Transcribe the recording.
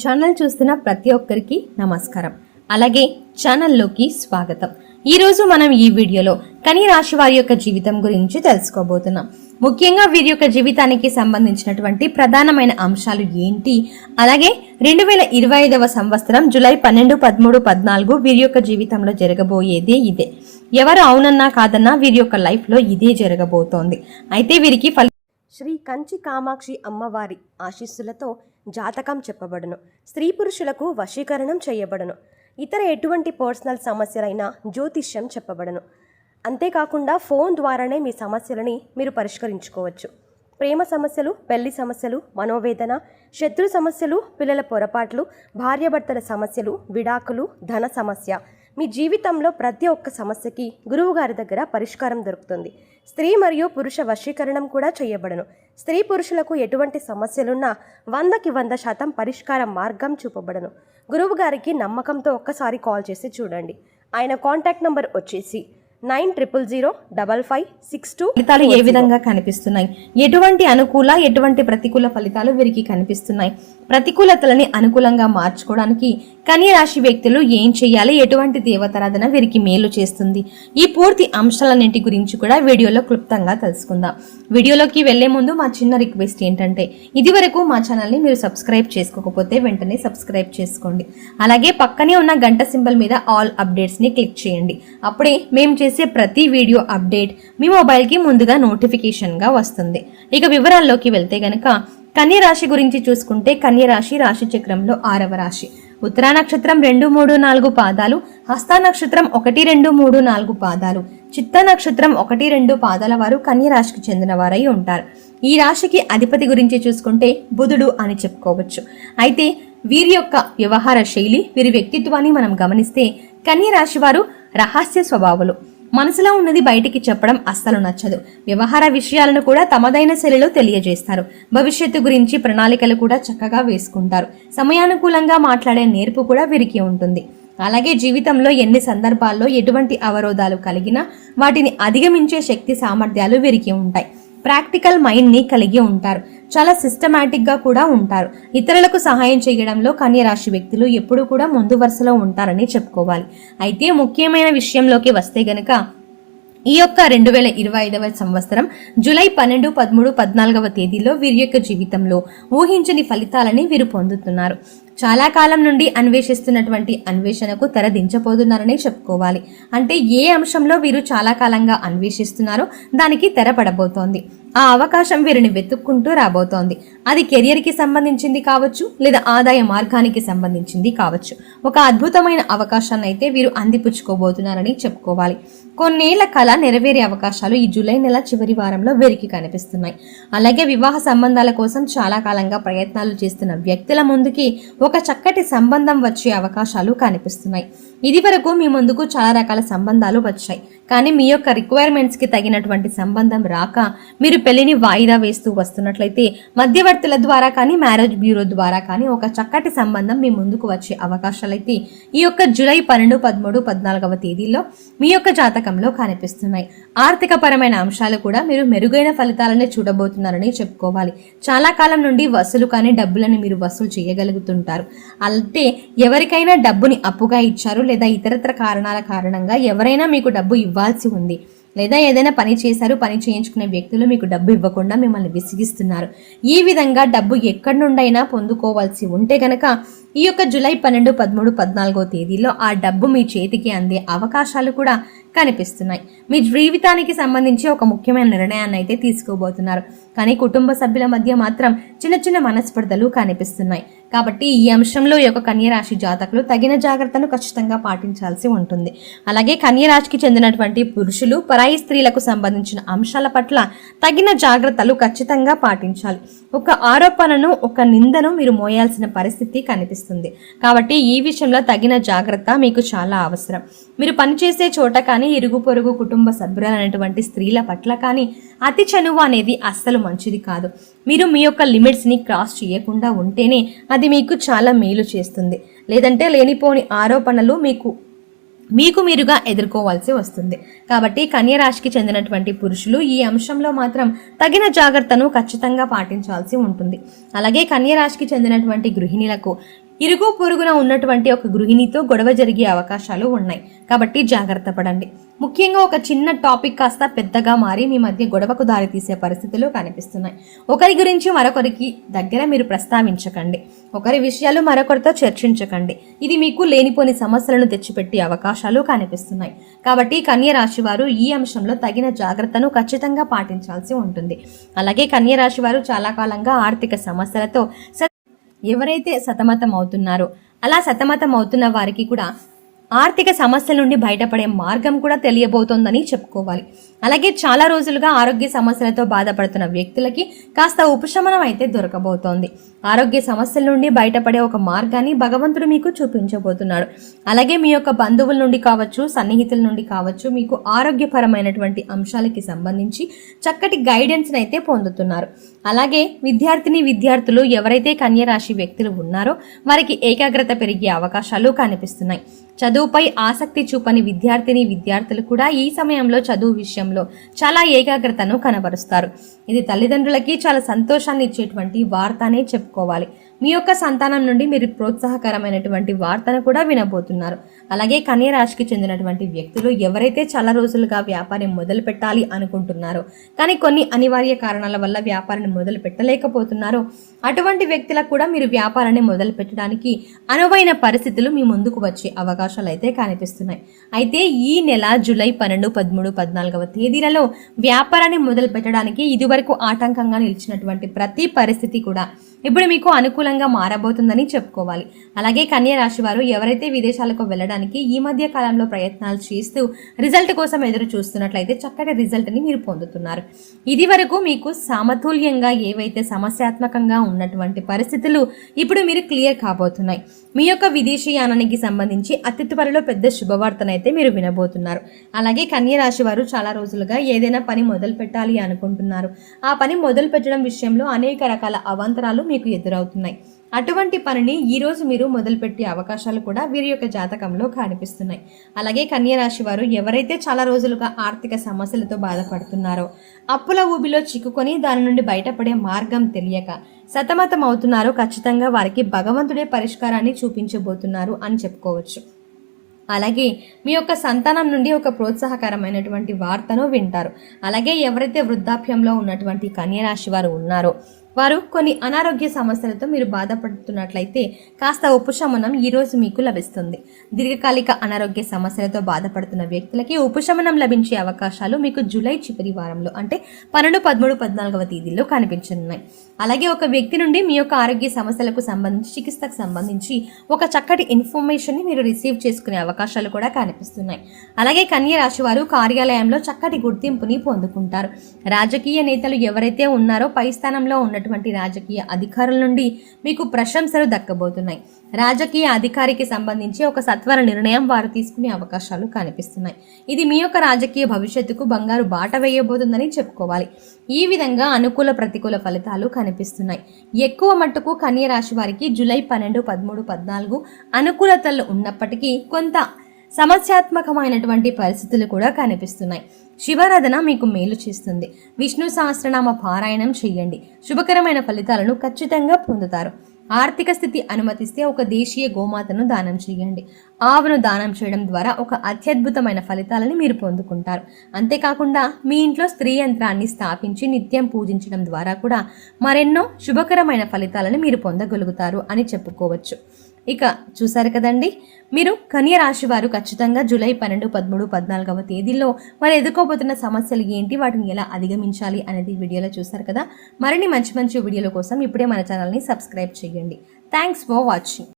Channel చూస్తున్న ప్రతి ఒక్కరికి నమస్కారం. అలాగే ఛానల్లోకి స్వాగతం. ఈరోజు మనం ఈ వీడియోలో కన్య రాశి వారి యొక్క జీవితం గురించి తెలుసుకోబోతున్నాం. ముఖ్యంగా వీరి యొక్క జీవితానికి సంబంధించినటువంటి ప్రధానమైన అంశాలు ఏంటి, అలాగే 2025వ సంవత్సరం జూలై 12, 13, 14 వీరి యొక్క జీవితంలో జరగబోయేదే ఇదే. ఎవరు అవునన్నా కాదన్నా వీరి యొక్క లైఫ్ లో ఇదే జరగబోతోంది. అయితే వీరికి శ్రీ కంచి కామాక్షి అమ్మవారి ఆశీస్సులతో జాతకం చెప్పబడును. స్త్రీ పురుషులకు వశీకరణం చేయబడును. ఇతర ఎటువంటి పర్సనల్ సమస్యలైనా జ్యోతిష్యం చెప్పబడును. అంతేకాకుండా ఫోన్ ద్వారానే మీ సమస్యలని మీరు పరిష్కరించుకోవచ్చు. ప్రేమ సమస్యలు, పెళ్లి సమస్యలు, మనోవేదన, శత్రు సమస్యలు, పిల్లల పొరపాట్లు, భార్యాభర్తల సమస్యలు, విడాకులు, ధన సమస్య, మీ జీవితంలో ప్రతి ఒక్క సమస్యకి గురువు గారి దగ్గర పరిష్కారం దొరుకుతుంది. స్త్రీ మరియు పురుష వశీకరణం కూడా చేయబడను. స్త్రీ పురుషులకు ఎటువంటి సమస్యలున్నా 100కి 100% పరిష్కార మార్గం చూపబడను. గురువు గారికి నమ్మకంతో ఒక్కసారి కాల్ చేసి చూడండి. ఆయన కాంటాక్ట్ నంబర్ వచ్చేసి 90005562. ఫలితాలు ఏ విధంగా కనిపిస్తున్నాయి, ఎటువంటి అనుకూల ఎటువంటి ప్రతికూల ఫలితాలు వీరికి కనిపిస్తున్నాయి, ప్రతికూలతలని అనుకూలంగా మార్చుకోవడానికి కన్య రాశి వ్యక్తులు ఏం చేయాలి, ఎటువంటి దేవతారాధన వీరికి మేలు చేస్తుంది, ఈ పూర్తి అంశాలన్నింటి గురించి కూడా వీడియోలో క్లుప్తంగా తెలుసుకుందాం. వీడియోలోకి వెళ్లే ముందు మా చిన్న రిక్వెస్ట్ ఏంటంటే, ఇదివరకు మా ఛానల్ని మీరు సబ్స్క్రైబ్ చేసుకోకపోతే వెంటనే సబ్స్క్రైబ్ చేసుకోండి. అలాగే పక్కనే ఉన్న గంట సింబల్ మీద ఆల్ అప్డేట్స్ని క్లిక్ చేయండి. అప్పుడే మేము చేసే ప్రతి వీడియో అప్డేట్ మీ మొబైల్కి ముందుగా నోటిఫికేషన్గా వస్తుంది. ఇక వివరాల్లోకి వెళ్తే గనక కన్య రాశి గురించి చూసుకుంటే, కన్య రాశి రాశి చక్రంలో 6వ రాశి. ఉత్తరా నక్షత్రం 2, 3, 4 పాదాలు, హస్త నక్షత్రం 1, 2, 3, 4 పాదాలు, చిత్త నక్షత్రం 1, 2 పాదాల వారు కన్య రాశికి చెందిన వారై ఉంటారు. ఈ రాశికి అధిపతి గురించి చూసుకుంటే బుధుడు అని చెప్పుకోవచ్చు. అయితే వీరి యొక్క వ్యవహార శైలి, వీరి వ్యక్తిత్వాన్ని మనం గమనిస్తే కన్య రాశి వారు రహస్య స్వభావులు. మనసులో ఉన్నది బయటికి చెప్పడం అస్సలు నచ్చదు. వ్యవహార విషయాలను కూడా తమదైన శైలిలో తెలియజేస్తారు. భవిష్యత్తు గురించి ప్రణాళికలు కూడా చక్కగా వేసుకుంటారు. సమయానుకూలంగా మాట్లాడే నేర్పు కూడా వీరికి ఉంటుంది. అలాగే జీవితంలో ఎన్ని సందర్భాల్లో ఎటువంటి అవరోధాలు కలిగినా వాటిని అధిగమించే శక్తి సామర్థ్యాలు వీరికి ఉంటాయి. ప్రాక్టికల్ మైండ్ని కలిగి ఉంటారు. చాలా సిస్టమాటిక్గా కూడా ఉంటారు. ఇతరులకు సహాయం చేయడంలో కన్య రాశి వ్యక్తులు ఎప్పుడూ కూడా ముందు వరుసలో ఉంటారని చెప్పుకోవాలి. అయితే ముఖ్యమైన విషయంలోకి వస్తే గనక ఈ యొక్క 2025వ సంవత్సరం జూలై 12, 13, 14వ తేదీలో వీరి యొక్క జీవితంలో ఊహించని ఫలితాలని వీరు పొందుతున్నారు. చాలా కాలం నుండి అన్వేషిస్తున్నటువంటి అన్వేషణకు తెర దించబోతున్నారని చెప్పుకోవాలి. అంటే ఏ అంశంలో వీరు చాలా కాలంగా అన్వేషిస్తున్నారో దానికి తెర పడబోతోంది. ఆ అవకాశం వీరిని వెతుక్కుంటూ రాబోతోంది. అది కెరియర్కి సంబంధించింది కావచ్చు, లేదా ఆదాయ మార్గానికి సంబంధించింది కావచ్చు. ఒక అద్భుతమైన అవకాశాన్ని అయితే వీరు అందిపుచ్చుకోబోతున్నారని చెప్పుకోవాలి. కొన్నేళ్ల కళ నెరవేరే అవకాశాలు ఈ జూలై నెల చివరి వారంలో వీరికి కనిపిస్తున్నాయి. అలాగే వివాహ సంబంధాల కోసం చాలా కాలంగా ప్రయత్నాలు చేస్తున్న వ్యక్తుల ముందుకి ఒక చక్కటి సంబంధం వచ్చే అవకాశాలు కనిపిస్తున్నాయి. ఇది వరకు మీ ముందుకు చాలా రకాల సంబంధాలు వచ్చాయి, కానీ మీ యొక్క రిక్వైర్మెంట్స్కి తగినటువంటి సంబంధం రాక మీరు పెళ్లిని వాయిదా వేస్తూ వస్తున్నట్లయితే మధ్యవర్తుల ద్వారా కానీ, మ్యారేజ్ బ్యూరో ద్వారా కానీ ఒక చక్కటి సంబంధం మీ ముందుకు వచ్చే అవకాశాలైతే ఈ యొక్క జూలై 12, 13, 14వ తేదీల్లో మీ యొక్క జాతకంలో కనిపిస్తున్నాయి. ఆర్థిక పరమైన అంశాలు కూడా మీరు మెరుగైన ఫలితాలని చూడబోతున్నారని చెప్పుకోవాలి. చాలా కాలం నుండి వసూలు కానీ డబ్బులని మీరు వసూలు చేయగలుగుతుంటారు. అంటే ఎవరికైనా డబ్బుని అప్పుగా ఇచ్చారు, లేదా ఇతరత్ర కారణాల కారణంగా ఎవరైనా మీకు డబ్బు ఇవ్వాల్సి ఉంది, లేదా ఏదైనా పని చేశారు, పని చేయించుకునే వ్యక్తులు మీకు డబ్బు ఇవ్వకుండా మిమ్మల్ని విసిగిస్తున్నారు. ఈ విధంగా డబ్బు ఎక్కడి నుండైనా పొందుకోవాల్సి ఉంటే గనక ఈ యొక్క జూలై 12, 13, 14వ తేదీలో ఆ డబ్బు మీ చేతికి అందే అవకాశాలు కూడా కనిపిస్తున్నాయి. మీ జీవితానికి సంబంధించి ఒక ముఖ్యమైన నిర్ణయాన్ని అయితే తీసుకోబోతున్నారు, కానీ కుటుంబ సభ్యుల మధ్య మాత్రం చిన్న చిన్న మనస్పర్ధలు కనిపిస్తున్నాయి. కాబట్టి ఈ అంశంలో ఈ యొక్క కన్య రాశి జాతకులు తగిన జాగ్రత్తను ఖచ్చితంగా పాటించాల్సి ఉంటుంది. అలాగే కన్య రాశికి చెందినటువంటి పురుషులు పరాయి స్త్రీలకు సంబంధించిన అంశాల పట్ల తగిన జాగ్రత్తలు ఖచ్చితంగా పాటించాలి. ఒక ఆరోపణను, ఒక నిందను మీరు మోయాల్సిన పరిస్థితి కనిపిస్తుంది. కాబట్టి ఈ విషయంలో తగిన జాగ్రత్త మీకు చాలా అవసరం. మీరు పనిచేసే చోట కానీ, ఇరుగు పొరుగు కుటుంబ సభ్యులైనటువంటి స్త్రీల పట్ల కానీ అతి చనువు అనేది అస్సలు మంచిది కాదు. మీరు మీ యొక్క లిమిట్స్ని క్రాస్ చేయకుండా ఉంటేనే అది మీకు చాలా మేలు చేస్తుంది. లేదంటే లేనిపోని ఆరోపణలు మీకు మీకు మీరుగా ఎదుర్కోవాల్సి వస్తుంది. కాబట్టి కన్య రాశికి చెందినటువంటి పురుషులు ఈ అంశంలో మాత్రం తగిన జాగ్రత్తను ఖచ్చితంగా పాటించాల్సి ఉంటుంది. అలాగే కన్య రాశికి చెందినటువంటి గృహిణులకు ఇరుగు పొరుగున ఉన్నటువంటి ఒక గృహిణితో గొడవ జరిగే అవకాశాలు ఉన్నాయి. కాబట్టి జాగ్రత్త పడండి. ముఖ్యంగా ఒక చిన్న టాపిక్ కాస్త పెద్దగా మారి మీ మధ్య గొడవకు దారితీసే పరిస్థితులు కనిపిస్తున్నాయి. ఒకరి గురించి మరొకరికి దగ్గర మీరు ప్రస్తావించకండి. ఒకరి విషయాలు మరొకరితో చర్చించకండి. ఇది మీకు లేనిపోని సమస్యలను తెచ్చిపెట్టే అవకాశాలు కనిపిస్తున్నాయి. కాబట్టి కన్య రాశి వారు ఈ అంశంలో తగిన జాగ్రత్తను ఖచ్చితంగా పాటించాల్సి ఉంటుంది. అలాగే కన్య రాశి వారు చాలా కాలంగా ఆర్థిక సమస్యలతో ఎవరైతే సతమతం అవుతున్నారో అలా సతమతం అవుతున్న వారికి కూడా ఆర్థిక సమస్యల నుండి బయటపడే మార్గం కూడా తెలియబోతోందని చెప్పుకోవాలి. అలాగే చాలా రోజులుగా ఆరోగ్య సమస్యలతో బాధపడుతున్న వ్యక్తులకి కాస్త ఉపశమనం అయితే దొరకబోతోంది. ఆరోగ్య సమస్యల నుండి బయటపడే ఒక మార్గాన్ని భగవంతుడు మీకు చూపించబోతున్నాడు. అలాగే మీ యొక్క బంధువుల నుండి కావచ్చు, సన్నిహితుల నుండి కావచ్చు, మీకు ఆరోగ్యపరమైనటువంటి అంశాలకి సంబంధించి చక్కటి గైడెన్స్ని అయితే పొందుతున్నారు. అలాగే విద్యార్థులు ఎవరైతే కన్య రాశి వ్యక్తులు ఉన్నారో వారికి ఏకాగ్రత పెరిగే అవకాశాలు కనిపిస్తున్నాయి. చదువుపై ఆసక్తి చూపని విద్యార్థులు కూడా ఈ సమయంలో చదువు విషయంలో చాలా ఏకాగ్రతను కనబరుస్తారు. ఇది తల్లిదండ్రులకి చాలా సంతోషాన్ని ఇచ్చేటువంటి వార్త అనే చెప్పుకోవాలి. మీ యొక్క సంతానం నుండి మీరు ప్రోత్సాహకరమైనటువంటి వార్తను కూడా వినబోతున్నారు. అలాగే కన్య రాశికి చెందినటువంటి వ్యక్తులు ఎవరైతే చాలా రోజులుగా వ్యాపారం మొదలు పెట్టాలి అనుకుంటున్నారో కానీ కొన్ని అనివార్య కారణాల వల్ల వ్యాపారాన్ని మొదలు పెట్టలేకపోతున్నారో అటువంటి వ్యక్తులకు కూడా మీరు వ్యాపారాన్ని మొదలు పెట్టడానికి అనువైన పరిస్థితులు మీ ముందుకు వచ్చే అవకాశాలు అయితే కనిపిస్తున్నాయి. అయితే ఈ నెల జూలై 12, 13, 14వ తేదీలలో వ్యాపారాన్ని మొదలు పెట్టడానికి ఇదివరకు ఆటంకంగా నిలిచినటువంటి ప్రతి పరిస్థితి కూడా ఇప్పుడు మీకు అనుకూలంగా మారబోతుందని చెప్పుకోవాలి. అలాగే కన్య రాశి వారు ఎవరైతే విదేశాలకు వెళ్ళడానికి ఈ మధ్య కాలంలో ప్రయత్నాలు చేస్తూ రిజల్ట్ కోసం ఎదురు చూస్తున్నట్లయితే చక్కటి రిజల్ట్ని మీరు పొందుతున్నారు. ఇది వరకు మీకు సమతుల్యంగా ఏవైతే సమస్యాత్మకంగా ఉన్నటువంటి పరిస్థితులు ఇప్పుడు మీరు క్లియర్ కాబోతున్నాయి. మీ యొక్క విదేశీయానానికి సంబంధించి అతి త్వరలో పెద్ద శుభవార్తనైతే మీరు వినబోతున్నారు. అలాగే కన్య రాశి వారు చాలా రోజులుగా ఏదైనా పని మొదలు పెట్టాలి అనుకుంటున్నారు. ఆ పని మొదలు పెట్టడం విషయంలో అనేక రకాల అవాంతరాలు మీకు ఎదురవుతున్నాయి. అటువంటి పనిని ఈరోజు మీరు మొదలుపెట్టే అవకాశాలు కూడా వీరి యొక్క జాతకంలో కనిపిస్తున్నాయి. అలాగే కన్య రాశి వారు ఎవరైతే చాలా రోజులుగా ఆర్థిక సమస్యలతో బాధపడుతున్నారో, అప్పుల ఊబిలో చిక్కుకొని దాని నుండి బయటపడే మార్గం తెలియక సతమతం అవుతున్నారో ఖచ్చితంగా వారికి భగవంతుడే పరిష్కారాన్ని చూపించబోతున్నారు అని చెప్పుకోవచ్చు. అలాగే మీ యొక్క సంతానం నుండి ఒక ప్రోత్సాహకరమైనటువంటి వార్తను వింటారు. అలాగే ఎవరైతే వృద్ధాప్యంలో ఉన్నటువంటి కన్య రాశి వారు ఉన్నారో వారు కొన్ని అనారోగ్య సమస్యలతో మీరు బాధపడుతున్నట్లయితే కాస్త ఉపశమనం ఈరోజు మీకు లభిస్తుంది. దీర్ఘకాలిక అనారోగ్య సమస్యలతో బాధపడుతున్న వ్యక్తులకి ఉపశమనం లభించే అవకాశాలు మీకు జూలై చివరి వారంలో అంటే 12, 13, 14వ తేదీల్లో కనిపించనున్నాయి. అలాగే ఒక వ్యక్తి నుండి మీ యొక్క ఆరోగ్య సమస్యలకు సంబంధించి చికిత్సకు సంబంధించి ఒక చక్కటి ఇన్ఫర్మేషన్ని మీరు రిసీవ్ చేసుకునే అవకాశాలు కూడా కనిపిస్తున్నాయి. అలాగే కన్య రాశి వారు కార్యాలయంలో చక్కటి గుర్తింపుని పొందుకుంటారు. రాజకీయ నేతలు ఎవరైతే ఉన్నారో పై స్థానంలో ఉన్నటువంటి రాజకీయ అధికారుల నుండి మీకు ప్రశంసలు దక్కబోతున్నాయి. రాజకీయ అధికారికి సంబంధించి ఒక సత్వర నిర్ణయం వారు తీసుకునే అవకాశాలు కనిపిస్తున్నాయి. ఇది మీ యొక్క రాజకీయ భవిష్యత్తుకు బంగారు బాట వేయబోతుందని చెప్పుకోవాలి. ఈ విధంగా అనుకూల ప్రతికూల ఫలితాలు కనిపిస్తున్నాయి. ఎక్కువ మట్టుకు కన్య రాశి వారికి జూలై 12, 13, 14 అనుకూలతలు ఉన్నప్పటికీ కొంత సమస్యాత్మకమైనటువంటి పరిస్థితులు కూడా కనిపిస్తున్నాయి. శివారాధన మీకు మేలు చేస్తుంది. విష్ణు సహస్రనామ పారాయణం చేయండి. శుభకరమైన ఫలితాలను ఖచ్చితంగా పొందుతారు. ఆర్థిక స్థితి అనుమతిస్తే ఒక దేశీయ గోమాతను దానం చేయండి. ఆవును దానం చేయడం ద్వారా ఒక అత్యద్భుతమైన ఫలితాలని మీరు పొందుకుంటారు. అంతేకాకుండా మీ ఇంట్లో స్త్రీ యంత్రాన్ని స్థాపించి నిత్యం పూజించడం ద్వారా కూడా మరెన్నో శుభకరమైన ఫలితాలను మీరు పొందగలుగుతారు అని చెప్పుకోవచ్చు. ఇక చూసారు కదండి, మీరు కన్య రాశి వారు ఖచ్చితంగా జూలై 12, 13, 14వ తేదీల్లో వారు ఎదుర్కోబోతున్న సమస్యలు ఏంటి, వాటిని ఎలా అధిగమించాలి అనేది వీడియోలో చూసారు కదా. మరిన్ని మంచి వీడియోల కోసం ఇప్పుడే మన ఛానల్ని సబ్స్క్రైబ్ చేయండి. Thanks for watching.